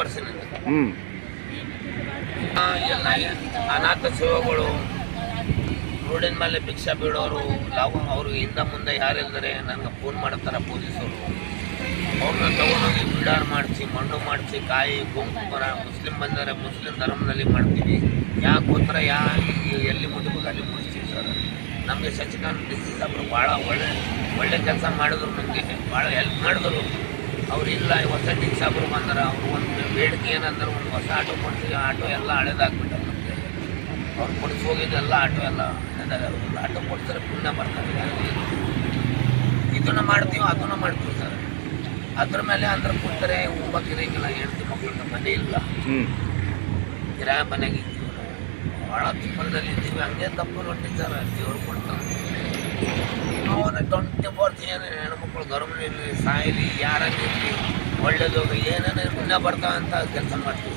ವರ್ಷದಿಂದ ಹ್ಞೂ ಎಲ್ಲ ಅನಾಥ ಸೇವೆಗಳು, ರೋಡಿನ ಮೇಲೆ ಭಿಕ್ಷಾ ಬೀಳೋರು, ಅವ್ರಿಗೆ ಹಿಂದೆ ಮುಂದೆ ಯಾರಿಲ್ಲದರೆ ನನಗೆ ಫೋನ್ ಮಾಡ್ತಾರೆ ಪೊಲೀಸರು. ಅವ್ರನ್ನ ತಗೊಂಡೋಗಿ ಬಿಡಾರ್ ಮಾಡಿಸಿ, ಮಣ್ಣು ಮಾಡಿಸಿ, ಕಾಯಿ ಕುಂಕುಮ, ಮುಸ್ಲಿಂ ಬಂದರೆ ಮುಸ್ಲಿಂ ಧರ್ಮದಲ್ಲಿ ಮಾಡ್ತೀವಿ. ಯಾಕೆ ಗೊತ್ತರ ಎಲ್ಲಿ ಮುಟ್ಟಬೇಕು ಅಲ್ಲಿ ಮುಗಿಸ್ತೀವಿ ಸರ್. ನಮಗೆ ಶಶಿಕಾಂತ್ ಡಿಸಿ ಸಾಬ್ರು ಭಾಳ ಒಳ್ಳೆ ಕೆಲಸ ಮಾಡಿದ್ರು, ನಮಗೆ ಭಾಳ ಹೆಲ್ಪ್ ಮಾಡಿದ್ರು. ಅವ್ರು ಇಲ್ಲ ಹೊಸ ಡಿ ಸಾಬ್ರು ಬಂದಾರ. ಅವರು ಒಂದು ಬೇಡಿಕೆ ಏನಂದ್ರೆ ಒಂದು ಹೊಸ ಆಟೋ ಕೊಡಿಸಿ, ಆಟೋ ಎಲ್ಲ ಹಳೇದಾಗ್ಬಿಟ್ಟ ನಮಗೆ. ಅವ್ರು ಕೊಡಿಸಿ ಹೋಗಿದ್ದೆಲ್ಲ ಆಟೋ ಎಲ್ಲ ಹಳೇದಾಗ, ಒಂದು ಆಟೋ ಕೊಡ್ತಾರೆ ಪುಣ್ಯ ಬರ್ತಾರೆ. ಇದನ್ನು ಮಾಡ್ತೀವಿ ಅದನ್ನು ಮಾಡ್ತೀವಿ ಸರ್. ಅದ್ರ ಮೇಲೆ ಅಂದ್ರೆ ಕೊಡ್ತಾರೆ ಹೋಗ್ಬೇಕು ಇರಂಗಿಲ್ಲ. ಹೆಂಡತಿ ಮಕ್ಕಳನ್ನ ಮನೆ ಇಲ್ಲ, ಕಿರಾಯ ಮನೆಗೆ ಇದ್ದೀವಿ, ಭಾಳ ತಿಪ್ಪಲದಲ್ಲಿ ಇದ್ದೀವಿ. ಹಂಗೆ ತಪ್ಪು ರೊಟ್ಟಿ ಸರ್ ದೇವ್ರು ಕೊಡ್ತಾರೆ. ಅವನು 24 ಹೆಣ್ಮಕ್ಳು ಗರ್ಭಿಣಿಲಿ ಸಾಯಲಿ, ಯಾರನ್ನಿರಲಿ, ಒಳ್ಳೇದು ಏನೇನು ಪುಣ್ಯ ಬರ್ತಾವ ಅಂತ ಕೆಲಸ ಮಾಡ್ತೀವಿ.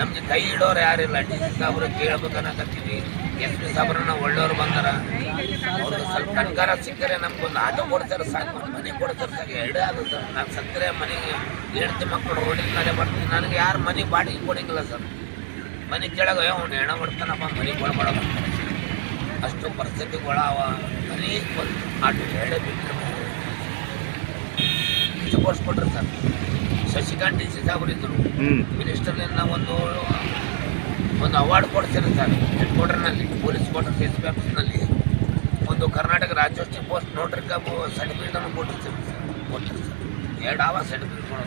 ನಮಗೆ ಕೈ ಇಡೋರು ಯಾರಿಲ್ಲ. ಡಿ ಸಿ ಸಾಬ್ರು ಕೇಳ್ಬೇಕನ್ನಕತ್ತೀವಿ. ಎಸ್ ಪಿ ಸಾಬ್ರನ್ನ ಒಳ್ಳೆಯವ್ರು ಬಂದಾರ. ಅವ್ರಿಗೆ ಸ್ವಲ್ಪ ಕಣ್ಕಾರ ಸಿಕ್ಕರೆ ನಮ್ಗೊಂದು ಆಟೋ ಕೊಡ್ತಾರೆ ಸಾಕು, ಒಂದು ಮನೆ ಕೊಡ್ತಾರೆ ಸಾಕು. ಎರಡೇ ಆಗುತ್ತೆ. ನಾನು ಸತ್ತರೆ ಮನೆಗೆ ಹೆಂಡತಿ ಮಕ್ಕಳು ರೋಡಿನ ಮೇಲೆ ಬರ್ತೀನಿ. ನನಗೆ ಯಾರು ಮನೆ ಬಾಡಿಗೆ ಕೊಡಂಗಿಲ್ಲ ಸರ್. ಮನೆ ಕೇಳಾಗ ಅವ್ನು ಹೆಣ ಬಿಡ್ತಾನಪ್ಪ, ಮನೆ ಕೊಡ್ಬೇಡೋದು. ಅಷ್ಟು ಪರಿಸ್ಥಿತಿಗಳವ. ಮನೆ ಒಂದು ಆಟೋ ಎರಡೇ ಬಿಟ್ಟರೆ ಹೆಚ್ಚು ಕೊಡ್ಸ್ಕೊಟ್ರು ಸರ್. ಶಶಿಕಾಂತ್ ಡಿ ಸಿ ಸಾಬ್ರು ಇದ್ದರು, ಮಿನಿಸ್ಟರ್ನಿಂದ ಒಂದು ಅವಾರ್ಡ್ ಕೊಡ್ತಾರೆ ಸರ್. ಹೆಡ್ ಕ್ವಾರ್ಟರ್ನಲ್ಲಿ, ಪೊಲೀಸ್ ಕ್ವಾರ್ಟರ್ಸ್ ಎಸ್ ಪಿ ಆಫೀಸ್ನಲ್ಲಿ ಒಂದು ಕರ್ನಾಟಕ ರಾಜ್ಯೋತ್ಸವ ಪೋಸ್ಟ್ ನೋಟ್ರಿ ಕಬ್ಬು ಸರ್ಟಿಫಿಕೇಟನ್ನು ಕೊಟ್ಟಿರ್ತಾರೆ ಸರ್. 2 ಸರ್ಟಿಫಿಕೇಟ್ಗಳು